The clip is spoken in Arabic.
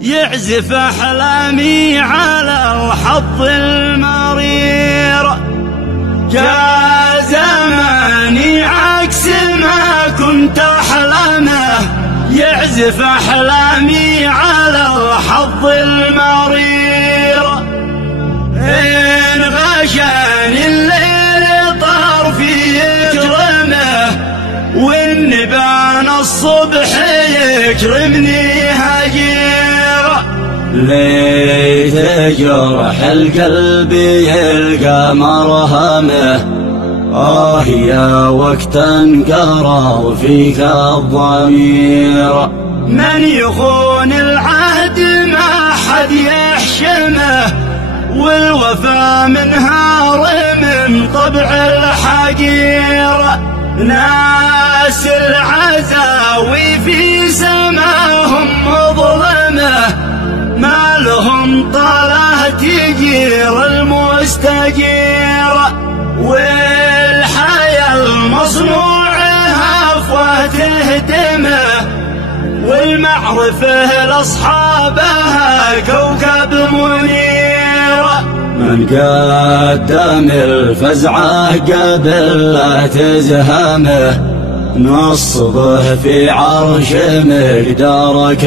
يعزف أحلامي على الحظ المرير. جاء زماني عكس ما كنت أحلمه، يعزف أحلامي على الحظ المرير. إن غشاني الليل طار في يكرمه، وإن بان الصبح يكرمني هجير. ليت جرح القلب يلقى مرهمه، يا وقت انقرض فيك الضمير. من يخون العهد ما حد يحشمه، والوفا منهار من طبع الحقير. ناس العزاوي في سماهم مظلمه، ما لهم طاله تجير المستجير. والحياة المصنوعة هفوة تهدمه، والمعرفة لأصحابها كوكب منير. من قدم الفزعة قبل لا تزهمه، نصبه في عرش مقدارك.